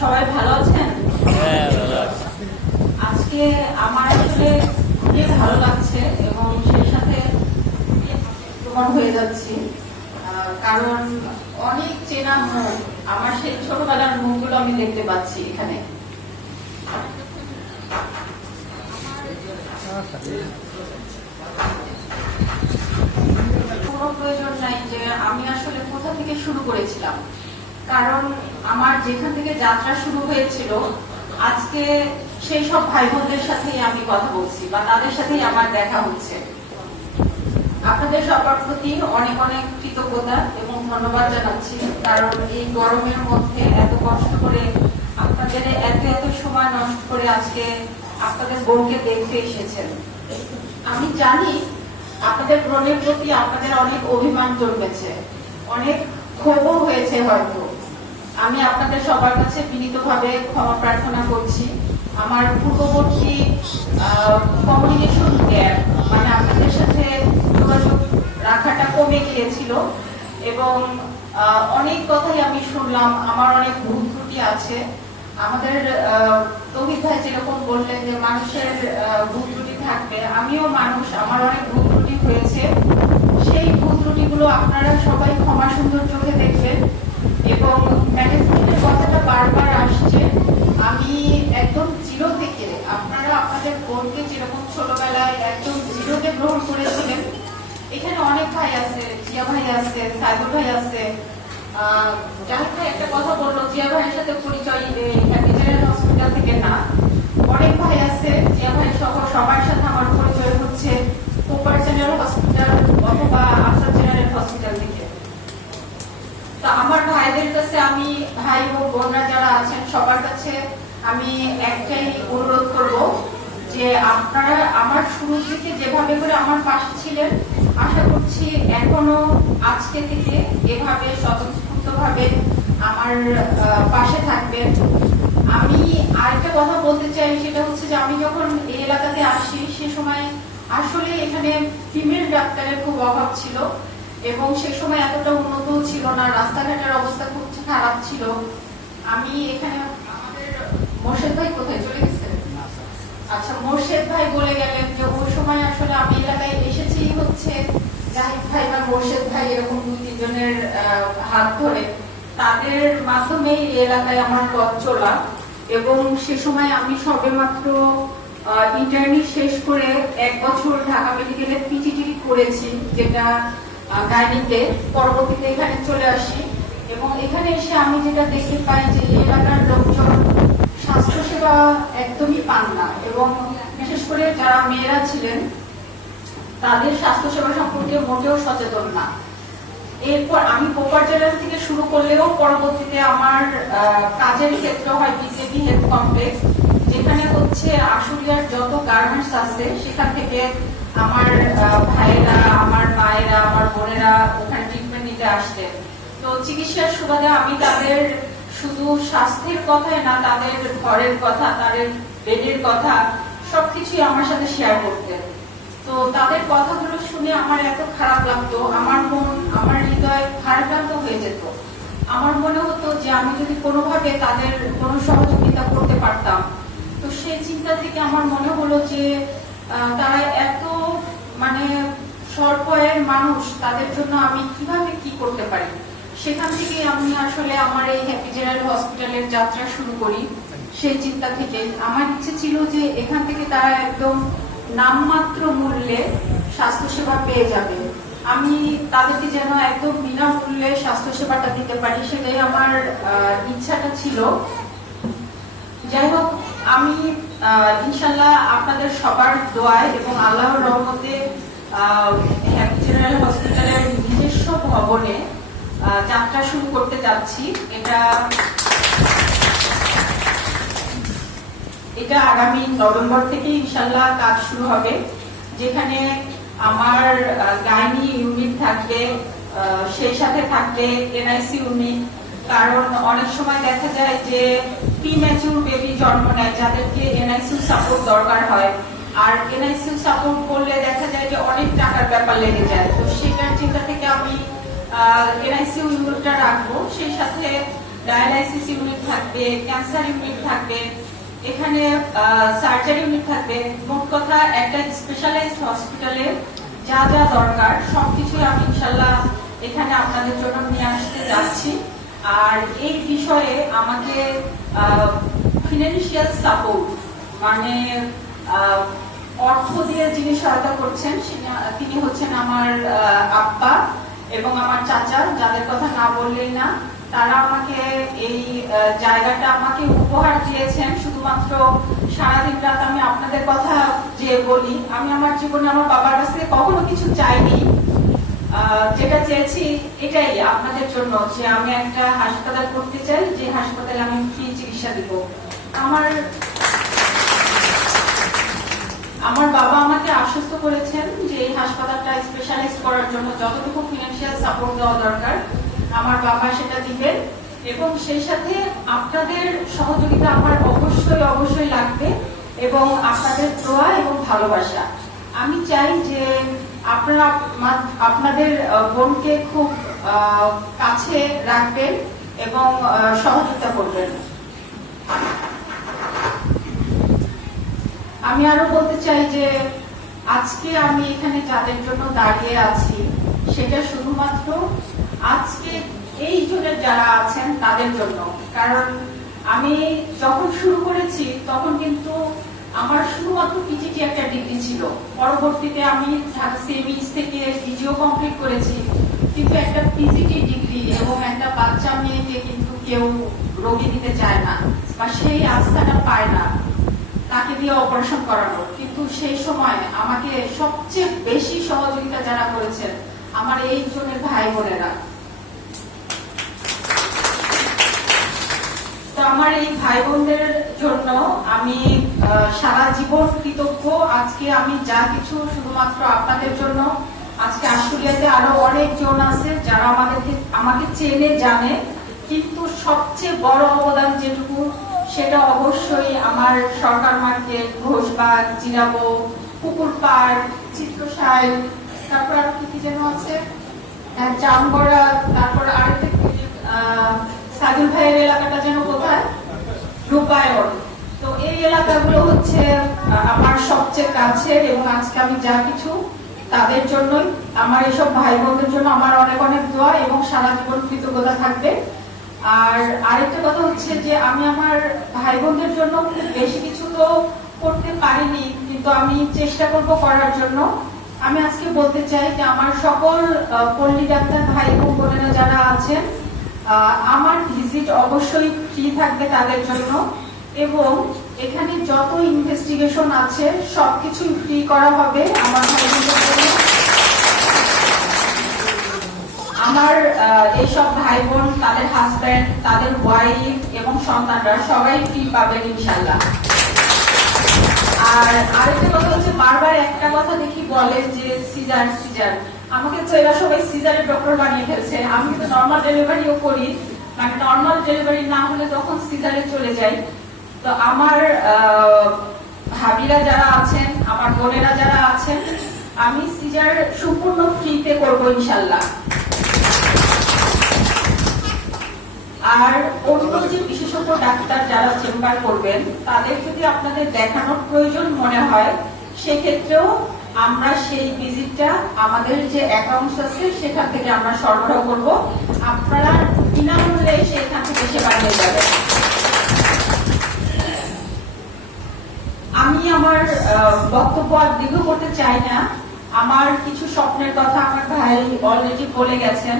সবাই ভালো আছেন? হ্যাঁ, ভালো আছি। আজকে আমার আসলে খুবই ভালো লাগছে এবং সেই সাথে প্রমাণ হয়ে যাচ্ছি, কারণ অনেক চেনা মুখ, আমার সেই ছোটবেলার মুখগুলো আমি দেখতে পাচ্ছি এখানে। কোনো প্রয়োজন নাই যে আমি আসলে কোথা থেকে শুরু করেছিলাম, কারণ আমার যেখান থেকে যাত্রা শুরু হয়েছিল আজকে সেই সব ভাই বোনদের সাথেই আমি কথা বলছি বা তাদের সাথেই আমার দেখা হচ্ছে। আপনাদের সবার প্রতি অনেক অনেক কৃতজ্ঞতা এবং ধন্যবাদ জানাচ্ছি, কারণ এই গরমের মধ্যে এত কষ্ট করে আপনাদের এত এত সময় নষ্ট করে আজকে আপনাদের বোনকে দেখতে এসেছেন। আমি জানি আপনাদের বোনের প্রতি আপনাদের অনেক অভিমান জন্মেছে, অনেক ক্ষোভও হয়েছে হয়তো। আমি আপনাদের সবার কাছে বিনীতভাবে ক্ষমা প্রার্থনা করছি। আমার পূর্ববর্তী কমিউনিকেশন গ্যাপ, মানে আপনাদের সাথে যোগাযোগ রাখাটা কমে গিয়েছিল এবং অনেক কথাই আমি শুনলাম, আমার অনেক ভুল ত্রুটি আছে। আমাদের তৌহিদ ভাই যেরকম বললেন যে মানুষের ভুল ত্রুটি থাকবে, আমিও মানুষ, আমার অনেক ভুল ত্রুটি হয়েছে। সেই ভুল ত্রুটিগুলো আপনারা সবাই ক্ষমা সুন্দর চোখে দেখবেন এবং ম্যানেজমেন্টের কথাটা বারবার আসছে। আমি একদম জিরো থেকে, আপনারা আপনাদের বোনকে যেরকম ছোটবেলায় একদম জিরোতে গ্রহণ করেছিলেন, এখানে অনেক ভাই আছে, জিয়া ভাই আছে, সাইদুল ভাই আছে, জাহিদ ভাই একটা কথা বললো, জিয়া ভাইয়ের সাথে পরিচয় হ্যাপি জেনারেল হসপিটাল থেকে না, অনেক ভাই আছে, জিয়া ভাই সহ সবার সাথে আমার পরিচয় হচ্ছে কোপার জেনারেল হসপিটাল অথবা আসাদ জেনারেল হসপিটাল থেকে। তো আমার ভাইদের কাছে আমি, ভাই ও বোনরা যারা আছেন সবার কাছে আমি একটাই অনুরোধ করব যে আপনারা আমার শুরু থেকে যেভাবে করে আমার পাশে ছিলেন, আশা করছি এখনো আজকে থেকে এভাবে স্বতঃস্ফূর্তভাবে আমার পাশে থাকবেন। আমি আরেকটা কথা বলতে চাই, সেটা হচ্ছে যে আমি যখন এই এলাকাতে আসি সে সময় আসলে এখানে ফিমেল ডাক্তারের খুব অভাব ছিল এবং সে সময় এতটা উন্নত ছিল না, রাস্তাঘাটের অবস্থা খুব খারাপ ছিল। আমি এখানে, আমাদের মোর্শেদ ভাই কোথায় চলে গেছে? আচ্ছা, মোর্শেদ ভাই বলে গেলেন যে ওই সময় আসলে আমি এলাকায় এসেছি হচ্ছে জাহিদ ভাই বা মোর্শেদ ভাই এরকম 2-3 জনের হাত ধরে, তাদের মাধ্যমেই এই এলাকায় আমার পথ চলা। এবং সে সময় আমি সবেমাত্র ইন্টার্নি শেষ করে 1 বছর ঢাকা মেডিকেলে পিজিটি করেছি, যেটা গাইনিতে। পরবর্তীতে এখানে চলে আসি এবং এখানে এসে আমি যেটা দেখতে পাই যে এলাকার লোকজন স্বাস্থ্যসেবা একদমই পান না এবং বিশেষ করে যারা মেয়েরা ছিলেন তাদের স্বাস্থ্যসেবা সম্পর্কে মোটেও সচেতন না। এরপর আমি কোপার জেলা থেকে শুরু করলেও পরবর্তীতে আমার কাজের ক্ষেত্র হয় বিজেপি হেলথ কমপ্লেক্স, যেখানে হচ্ছে আশুলিয়ার যত গার্মেন্টস আছে সেখান থেকে আমার ভাইয়েরা, আমার মায়েরা, আমার বোনেরা ওখানে ট্রিটমেন্ট নিতে আসতেন। তো চিকিৎসার সুবাদে আমি তাদের শুধু স্বাস্থ্যের কথাই না, তাদের ঘরের কথা, তাদের বেডের কথা সবকিছুই আমার সাথে শেয়ার করতেন। তো তাদের কথাগুলো শুনে আমার এত খারাপ লাগতো, আমার মন, আমার হৃদয় ভারাক্রান্ত হয়ে যেত। আমার মনে হতো যে আমি যদি কোনোভাবে তাদের কোনো সহযোগিতা করতে পারতাম। তো সেই চিন্তা থেকে আমার মনে হলো যে তারা এত মানে স্বল্প আয়ের মানুষ, তাদের জন্য আমি কিভাবে কি করতে পারি। সেখান থেকে আমি আসলে আমার এই হ্যাপি জেনারেল হসপিটালের যাত্রা শুরু করি। সেই চিন্তা থেকে আমার ইচ্ছে ছিল যে এখান থেকে তারা একদম নামমাত্র মূল্যে স্বাস্থ্যসেবা পেয়ে যাবে, আমি তাদেরকে যেন একদম বিনামূল্যে স্বাস্থ্যসেবাটা দিতে পারি, সেটাই আমার ইচ্ছাটা ছিল। যাই হোক, আমি ইনশাল্লাহ আপনাদের সবার দোয়ায় এবং আল্লাহর রহমতে হ্যাপি জেনারেল হসপিটালের নিজস্ব ভবনে যাত্রা শুরু করতে যাচ্ছি। এটা আগামী নভেম্বর থেকে ইনশাল্লাহ কাজ শুরু হবে, যেখানে আমার গাইনি ইউনিট থাকবে, সেই সাথে থাকবে এনআইসি ইউনিট। কারণ অনেক সময় দেখা যায় যে প্রিম্যাচিউর বেবি জন্ম নেয় যাদেরকে এনআইসিউ সাপোর্ট দরকার হয়, আর এনআইসিউ সাপোর্ট করলে দেখা যায় যে অনেক টাকার ব্যাপার লেগে যায়। তো সেটার চিন্তা থেকে আমি এনআইসিইউ ইউনিটটা রাখবো, সেই সাথে ডায়ালাইসিস ইউনিট থাকবে, ক্যান্সার ইউনিট থাকবে, এখানে সার্জারি ইউনিট থাকবে। মোট কথা একটা স্পেশালাইজড হসপিটালে যা যা দরকার সবকিছু আমি ইনশাল্লাহ এখানে আপনাদের জন্য নিয়ে আসতে যাচ্ছি। আর এই বিষয়ে আমাকে ফিনান্সিয়াল সাপোর্ট মানে অর্থ দিয়ে যিনি সহায়তা করছেন তিনি হচ্ছেন আমার আব্বা এবং আমার চাচা, যাদের কথা না বললেই না। তারা আমাকে এই জায়গাটা আমাকে উপহার দিয়েছেন। শুধুমাত্র সারাদিন রাত আমি আপনাদের কথা যে বলি, আমি আমার জীবনে আমার বাবার কাছ থেকে কখনো কিছু চাইনি। যেটা চেয়েছি এটাই আপনাদের জন্য, যে আমি একটা হাসপাতাল করতে চাই, যে হাসপাতালে আমি ফ্রি চিকিৎসা দিব। আমার বাবা আমাকে আশ্বস্ত করেছেন যে এই হাসপাতালটা স্পেশালাইজ করার জন্য যতটুকু ফিনান্সিয়াল সাপোর্ট দেওয়া দরকার আমার বাবা সেটা দিবেন, এবং সেই সাথে আপনাদের সহযোগিতা আমার অবশ্যই লাগবে, এবং আপনাদের দোয়া এবং ভালোবাসা। আমি চাই যে আপনারা আপনাদের বোনকে খুব কাছে রাখবেন এবং সহযোগিতা করবেন। আমি আরো বলতে চাই যে আজকে আমি এখানে যাদের জন্য দাঁড়িয়ে আছি সেটা শুধুমাত্র আজকে এই যুগের যারা আছেন তাদের জন্য। কারণ আমি যখন শুরু করেছি তখন কিন্তু আমার শুধুমাত্র পিজিটি একটা ডিগ্রি ছিল। পরবর্তীতে আমি ঢাকা সিএমইএস থেকে ডিজিও কমপ্লিট করেছি, কিন্তু একটা পিজিটি ডিগ্রি এবং একটা বাচ্চা মেয়েকে কিন্তু কেউ রোগী দিতে চায় না বা সেই আস্থাটা পায় না তাকে দিয়ে অপারেশন করানো। কিন্তু সেই সময় আমাকে সবচেয়ে বেশি সহযোগিতা যারা করেছেন আমার এই জনের ভাই বোনেরা। তো আমার এই ভাই বোনদের জন্য আমি সারা জীবন কৃতজ্ঞ। আজকে আমি যা কিছু শুধুমাত্র আপনাদের জন্য। আজকে আশুলিয়াতে আরো অনেক জন আছে যারা আমাকে চেনে জানে, কিন্তু সবচেয়ে বড় অবদান যেটুকু সেটা অবশ্যই আমার সরকার মার্কেট, ঘোষবাগ, জিরাবো, পুকুর পাড়, চিত্রসাইল, তারপর আর কি যেন আছে জামগড়া, তারপর আরেকটা সাদুল ভাইয়ের এলাকাটা যেন কোথায়, রূপায়ণ। তো এই এলাকাগুলো হচ্ছে আমার সবচেয়ে কাছের, এবং আজকে আমি যা কিছু তাদের জন্যই, আমার এইসব ভাই বোনদের জন্য আমার অনেক অনেক দোয়া এবং সারা জীবন কৃতজ্ঞতা থাকবে। আর আরেকটা কথা হচ্ছে যে আমি আমার ভাই বোনদের জন্য খুব বেশি কিছু তো করতে পারিনি, কিন্তু আমি চেষ্টা করব করার জন্য। আমি আজকে বলতে চাই যে আমার সকল পল্লী ডাক্তার ভাই বোনেরা যারা আছেন, আমার ভিজিট অবশ্যই ফ্রি থাকবে তাদের জন্য, এবং এখানে যত ইনভেস্টিগেশন আছে সবকিছুই ফ্রি করা হবে আমার ভাই বোনদের জন্য। আমার এইসব ভাই বোন, তাদের হাজব্যান্ড, তাদের ওয়াইফ এবং সন্তানরা সবাই ফ্রি পাবেন ইনশাল্লাহ। আর আরেকটা কথা হচ্ছে, বারবার একটা কথা দেখি বলে যে সিজার সিজার, আমাকে তো এরা সবাই সিজারের ডক্টর বানিয়ে ফেলছে। আমি কিন্তু নর্মাল ডেলিভারিও করি, মানে নর্মাল ডেলিভারি না হলে তখন সিজারে চলে যাই। তো আমার ভাবিরা যারা আছেন, আমার বোনেরা যারা আছেন, আমি সিজার সম্পূর্ণ ফ্রিতে করবো ইনশাল্লাহ। আর অন্য যে বিশেষজ্ঞ ডাক্তার যারা চেম্বার করবেন তাদের যদি আপনাদের দেখানোর প্রয়োজন মনে হয়, সেক্ষেত্রেও আমরা সেই ভিজিটটা আমাদের যে অ্যাকাউন্ট আছে সেখান থেকে আমরা সরবরাহ করব। আপনারা বিনামূল্যে সেখান থেকে সেবা নিয়ে যাবেন। আমি আমার বক্তব্য আর দীর্ঘ করতে চাই না। আমার কিছু স্বপ্নের কথা আমার ভাই অলরেডি বলে গেছেন।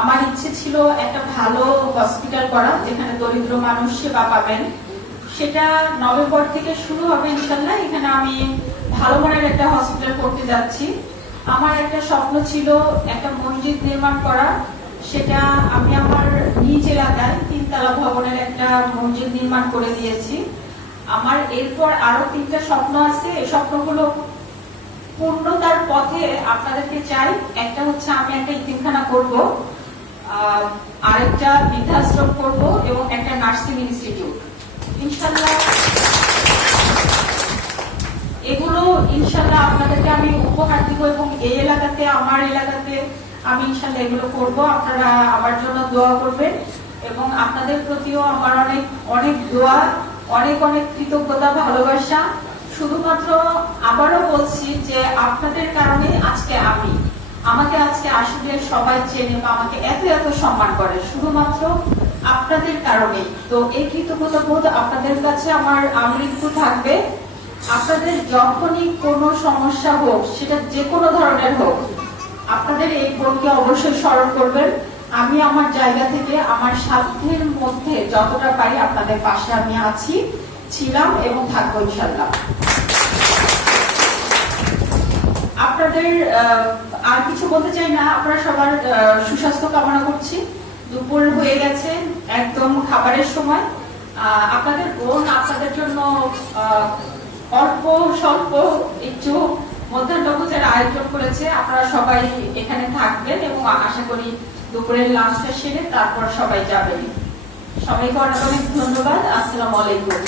আমার ইচ্ছে ছিল একটা ভালো হসপিটাল করা, যেখানে দরিদ্র মানুষ সেবা পাবেন। সেটা নভেম্বর থেকে শুরু হবে ইনশাল্লাহ। এখানে আমি ভালো মানের একটা হসপিটাল করতে যাচ্ছি। আমার একটা স্বপ্ন ছিল একটা মসজিদ নির্মাণ করা, সেটা আমি আমার নিজ এলাকায় 3 তলা ভবনের একটা মসজিদ নির্মাণ করে দিয়েছি। আমার এরপর আরো 3টা স্বপ্ন আছে। এই স্বপ্নগুলো পূর্ণতার পথে আপনাদেরকে চাই। একটা হচ্ছে আমি একটা ইতিমখানা করব, আরেকটা বৃদ্ধাশ্রম করব, এবং একটা নার্সিং ইনস্টিটিউট ইনশাল্লাহ। এগুলো ইনশাল্লাহ আপনাদেরকে আমি উপহার দিব, এবং এই এলাকাতে, আমার এলাকাতে আমি ইনশাল্লাহ এগুলো করব। আপনারা আমার জন্য দোয়া করবেন এবং আপনাদের প্রতিও আমার অনেক অনেক দোয়া, অনেক অনেক কৃতজ্ঞতা, ভালোবাসা। শুধুমাত্র আবারও বলছি যে আপনাদের কারণে আজকে আমাকে আজকে আসলে সবাই চেনে বা আমাকে এত এত সম্মান করে শুধুমাত্র আপনাদের কারণে। তো এই কৃতজ্ঞতা বোধ আপনাদের কাছে আমার আমৃত্যু থাকবে। আপনাদের যখনই কোনো সমস্যা হোক, সেটা যে কোনো ধরনের হোক, আপনাদের এই বোনকে অবশ্যই স্মরণ করবেন। আমি আমার জায়গা থেকে আমার সাধ্যের মধ্যে যতটা পারি আপনাদের পাশে আমি আছি, ছিলাম এবং থাকবো ইনশাল্লাহ। আপনাদের আর কিছু বলতে চাই না, আপনারা সবার সুস্বাস্থ্য কামনা করছি। দুপুর হয়ে গেছে, একদম খাবারের সময়। আপনাদের বোন আপনাদের জন্য অল্প স্বল্প একটু মধ্যাহ্নভোজের আয়োজন করেছে। আপনারা সবাই এখানে থাকবেন এবং আশা করি দুপুরের লাঞ্চটা সেরে তারপর সবাই যাবেন। সবাইকে অনেক অনেক ধন্যবাদ। আসসালামু আলাইকুম।